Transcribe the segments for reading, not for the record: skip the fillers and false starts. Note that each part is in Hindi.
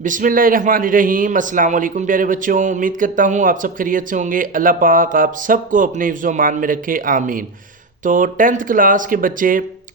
बिस्मिल्लाहिर्रहमानिर्रहीम। अस्सलाम वालेकुम प्यारे बच्चों, उम्मीद करता हूँ आप सब खैरियत से होंगे। अल्लाह पाक आप सबको अपने हिफ्ज़ मान में रखे, आमीन। तो 10th क्लास के बच्चे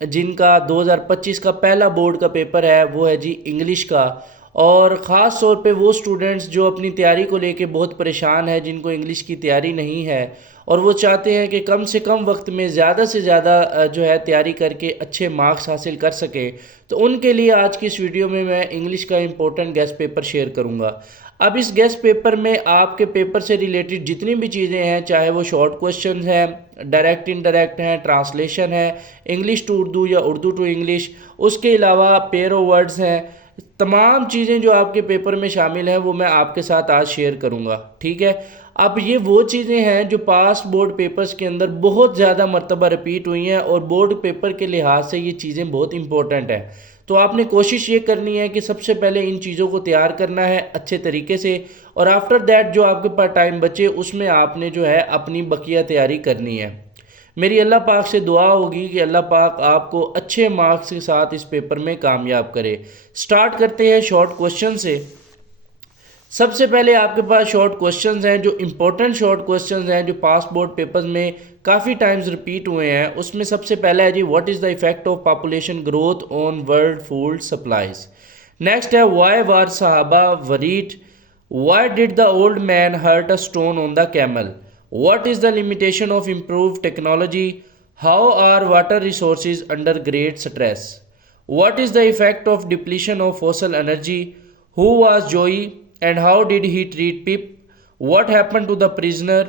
जिनका 2025 का पहला बोर्ड का पेपर है वो है जी इंग्लिश का। और ख़ास तौर पे वो स्टूडेंट्स जो अपनी तैयारी को लेके बहुत परेशान है, जिनको इंग्लिश की तैयारी नहीं है और वो चाहते हैं कि कम से कम वक्त में ज़्यादा से ज़्यादा जो है तैयारी करके अच्छे मार्क्स हासिल कर सकें, तो उनके लिए आज की इस वीडियो में मैं इंग्लिश का इम्पोर्टेंट गेस्ट पेपर शेयर करूंगा। अब इस गेस्ट पेपर में आपके पेपर से रिलेटेड जितनी भी चीज़ें हैं, चाहे वो शॉर्ट क्वेश्चन हैं, डायरेक्ट इनडायरेक्ट हैं, ट्रांसलेशन है, इंग्लिश टू उर्दू या उर्दू टू इंग्लिश, उसके अलावा पेयर ऑफ वर्ड्स हैं, तमाम चीज़ें जो आपके पेपर में शामिल हैं वो मैं आपके साथ आज शेयर करूंगा। ठीक है। अब ये वो चीज़ें हैं जो पास बोर्ड पेपर्स के अंदर बहुत ज़्यादा मरतबा रिपीट हुई हैं और बोर्ड पेपर के लिहाज से ये चीज़ें बहुत इंपॉर्टेंट हैं। तो आपने कोशिश ये करनी है कि सबसे पहले इन चीज़ों को तैयार करना है अच्छे तरीके से, और आफ्टर दैट जो आपके पास टाइम बचे उसमें आपने जो है अपनी बकिया तैयारी करनी है। मेरी अल्लाह पाक से दुआ होगी कि अल्लाह पाक आपको अच्छे मार्क्स के साथ इस पेपर में कामयाब करे। स्टार्ट करते हैं शॉर्ट क्वेश्चन से। सबसे पहले आपके पास शॉर्ट क्वेश्चंस हैं, जो इंपॉर्टेंट शॉर्ट क्वेश्चंस हैं, जो पास बोर्ड पेपर्स में काफ़ी टाइम्स रिपीट हुए हैं। उसमें सबसे पहला है जी, what is the effect of population growth on world food supplies. Next है, why were Sahaba worried, why did the old man hurt a stone on the camel, what is the limitation of improve technology, how are water resources under great stress, what is the effect of depletion of fossil energy, who was Joey and how did he treat Pip, what happened to the prisoner,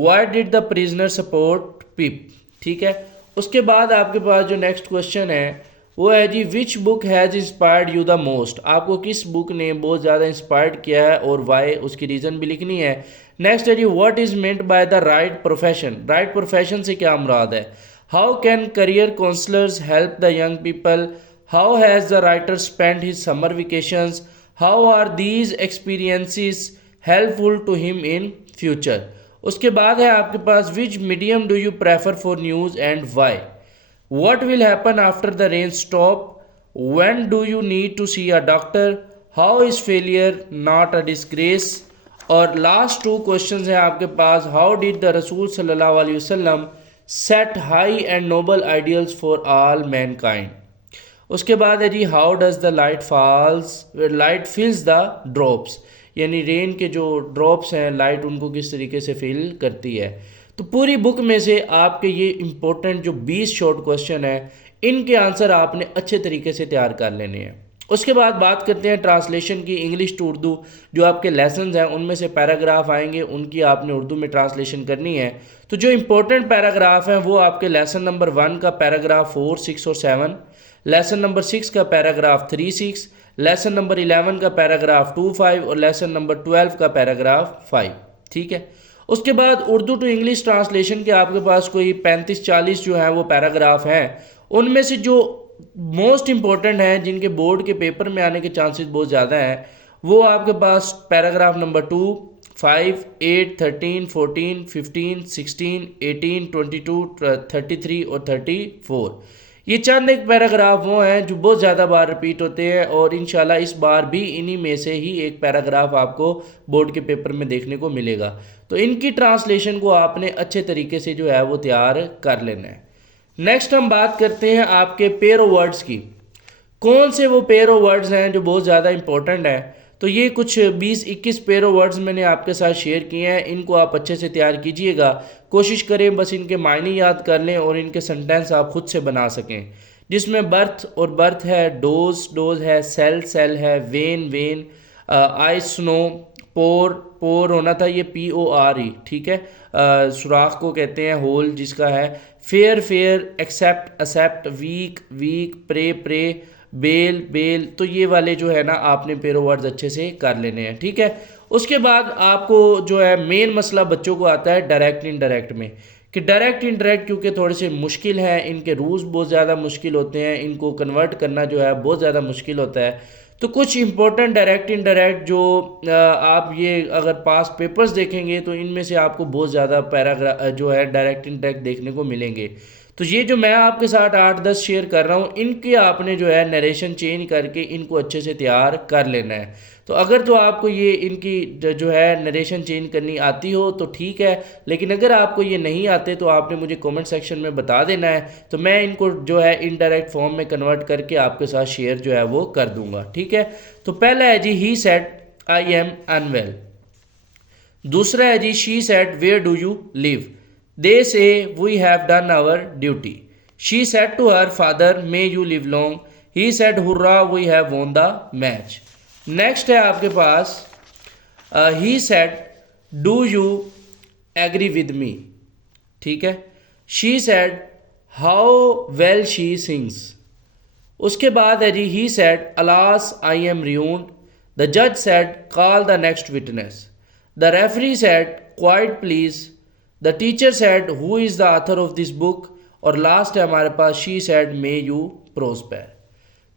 why did the prisoner support Pip। ठीक है। उसके बाद आपके पास जो नेक्स्ट क्वेश्चन है वो है जी, which book has inspired you the most. आपको किस बुक ने बहुत ज़्यादा इंस्पायर्ड किया है और वाई, उसकी रीज़न भी लिखनी है। नेक्स्ट है जी, what is meant by the right profession. Right profession से क्या मुराद है। How can career counsellors help the young people, how has the writer spend his summer vacations, how are these experiences helpful to him in future. उसके बाद है आपके पास, which medium do you prefer for news and why, what will happen after the rain stop, when do you need to C a doctor, how is failure not a disgrace. और लास्ट टू क्वेश्चंस हैं आपके पास, हाउ डिड द रसूल सल्लल्लाहु अलैहि वसल्लम set high and noble ideals for all mankind. उसके बाद है जी, how does the light fills the drops, यानी रेन के जो ड्रॉप्स हैं लाइट उनको किस तरीके से फिल करती है। तो पूरी बुक में से आपके ये इंपॉर्टेंट जो 20 शॉर्ट क्वेश्चन है, इनके आंसर आपने अच्छे तरीके से तैयार कर लेने हैं। उसके बाद बात करते हैं ट्रांसलेशन की। इंग्लिश टू उर्दू जो आपके लेसन्स हैं उनमें से पैराग्राफ आएंगे, उनकी आपने उर्दू में ट्रांसलेशन करनी है। तो जो इंपॉर्टेंट पैराग्राफ हैं वो आपके लेसन नंबर 1 का पैराग्राफ 4, 6 और 7, लेसन नंबर 6 का पैराग्राफ 3, 6, लेसन नंबर 11 का पैराग्राफ 2, 5 और लेसन नंबर 12 का पैराग्राफ 5। ठीक है। उसके बाद उर्दू टू इंग्लिश ट्रांसलेशन के आपके पास कोई 35-40 जो हैं वो पैराग्राफ हैं। उनमें से जो मोस्ट इंपॉर्टेंट हैं, जिनके बोर्ड के पेपर में आने के चांसेस बहुत ज़्यादा हैं, वो आपके पास पैराग्राफ नंबर 2, 5, 8, 13, 14, 15, 16, 18, 22, 33 और 34। ये चंद एक पैराग्राफ वो हैं जो बहुत ज़्यादा बार रिपीट होते हैं और इंशाल्लाह इस बार भी इन्हीं में से ही एक पैराग्राफ आपको बोर्ड के पेपर में देखने को मिलेगा। तो इनकी ट्रांसलेशन को आपने अच्छे तरीके से जो है वो तैयार कर लेना है। नेक्स्ट हम बात करते हैं आपके पेयर ऑफ वर्ड्स की। कौन से वो पेयर ऑफ वर्ड्स हैं जो बहुत ज़्यादा इंपॉर्टेंट हैं। तो ये कुछ 20-21 पेयर ऑफ वर्ड्स मैंने आपके साथ शेयर किए हैं, इनको आप अच्छे से तैयार कीजिएगा। कोशिश करें बस इनके मायने याद कर लें और इनके सेंटेंस आप खुद से बना सकें, जिसमें बर्थ और बर्थ है, डोज डोज है, सेल सेल है, वेन वेन, आई स्नो, पोर पोर होना था ये PORE। ठीक है। सुराख को कहते हैं होल जिसका है, fair fair, except except, week week, pray pray, bell bell. तो ये वाले जो है ना आपने पेयर ऑफ वर्ड्स अच्छे से कर लेने हैं। ठीक है। उसके बाद आपको जो है मेन मसला बच्चों को आता है डायरेक्ट इनडायरेक्ट में, कि डायरेक्ट इनडायरेक्ट क्योंकि थोड़े से मुश्किल हैं, इनके रूल्स बहुत ज़्यादा मुश्किल होते हैं, इनको कन्वर्ट करना जो है बहुत ज़्यादा मुश्किल होता है। तो कुछ इंपॉर्टेंट डायरेक्ट इनडायरेक्ट जो आप ये अगर पास पेपर्स देखेंगे तो इनमें से आपको बहुत ज़्यादा पैराग्राफ जो है डायरेक्ट इनडायरेक्ट देखने को मिलेंगे। तो ये जो मैं आपके साथ 8-10 शेयर कर रहा हूँ, इनके आपने जो है नरेशन चेंज करके इनको अच्छे से तैयार कर लेना है। तो अगर तो आपको ये इनकी जो है नरेशन चेंज करनी आती हो तो ठीक है, लेकिन अगर आपको ये नहीं आते तो आपने मुझे कमेंट सेक्शन में बता देना है, तो मैं इनको जो है इनडायरेक्ट फॉर्म में कन्वर्ट करके आपके साथ शेयर जो है वो कर दूंगा। ठीक है, तो पहला है जी he said I am unwell. दूसरा है जी she said where do you live. They say we have done our duty. She said to her father may you live long. He said hurrah we have won the match. Next है आपके पास he said do you agree with me. ठीक है, she said how well she sings. उसके बाद है जी he said alas I am ruined। The जज said call the next witness. The referee said quiet please. The teacher said who is the author of this book. और लास्ट है हमारे पास she said may you prosper.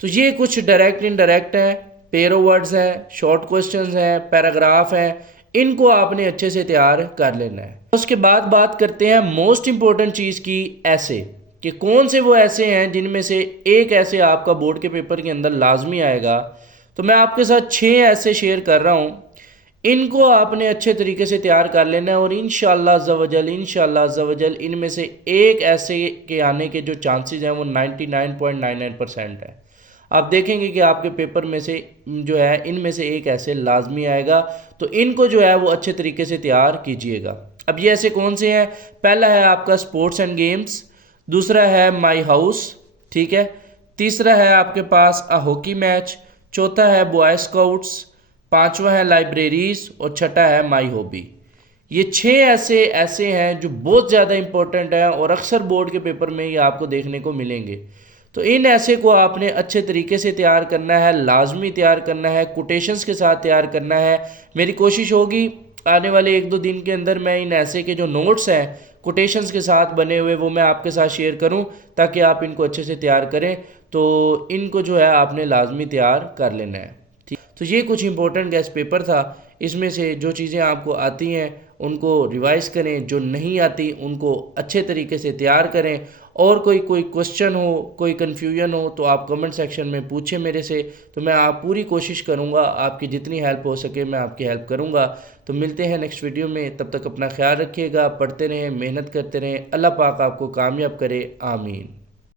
तो ये कुछ डायरेक्ट इनडायरेक्ट हैं, पेयर ऑफ वर्ड्स हैं, शॉर्ट क्वेश्चंस हैं, पैराग्राफ हैं, इनको आपने अच्छे से तैयार कर लेना है। उसके बाद बात करते हैं मोस्ट इंपॉर्टेंट चीज़ की, ऐसे कि कौन से वो ऐसे हैं जिनमें से एक ऐसे आपका बोर्ड के पेपर के अंदर लाजमी आएगा। तो मैं आपके साथ 6 ऐसे शेयर कर रहा हूँ, इनको आपने अच्छे तरीके से तैयार कर लेना है और इंशाअल्लाह अज़्ज़वजल इनमें से एक ऐसे के आने के जो चांसेस हैं वो 99.99% है। आप देखेंगे कि आपके पेपर में से जो है इनमें से एक ऐसे लाजमी आएगा, तो इनको जो है वो अच्छे तरीके से तैयार कीजिएगा। अब ये ऐसे कौन से हैं? पहला है आपका स्पोर्ट्स एंड गेम्स, दूसरा है माई हाउस, ठीक है, तीसरा है आपके पास अ हॉकी मैच, चौथा है बॉय स्काउट्स, पांचवा है लाइब्रेरीज और छठा है माई हॉबी। ये 6 ऐसे हैं जो बहुत ज़्यादा इंपॉर्टेंट है और अक्सर बोर्ड के पेपर में ये आपको देखने को मिलेंगे। तो इन ऐसे को आपने अच्छे तरीके से तैयार करना है, लाजमी तैयार करना है, कोटेशंस के साथ तैयार करना है। मेरी कोशिश होगी आने वाले 1-2 दिन के अंदर मैं इन ऐसे के जो नोट्स हैं कोटेशंस के साथ बने हुए वो मैं आपके साथ शेयर करूं, ताकि आप इनको अच्छे से तैयार करें। तो इनको जो है आपने लाजमी तैयार कर लेना है। ठीक, तो ये कुछ इंपॉर्टेंट गेस्ट पेपर था। इसमें से जो चीज़ें आपको आती हैं उनको रिवाइज करें, जो नहीं आती उनको अच्छे तरीके से तैयार करें। और कोई क्वेश्चन हो, कोई कन्फ्यूजन हो तो आप कमेंट सेक्शन में पूछें मेरे से, तो मैं आप पूरी कोशिश करूँगा, आपकी जितनी हेल्प हो सके मैं आपकी हेल्प करूँगा। तो मिलते हैं नेक्स्ट वीडियो में, तब तक अपना ख्याल रखिएगा, पढ़ते रहें, मेहनत करते रहें। अल्लाह पाक आपको कामयाब करे, आमीन।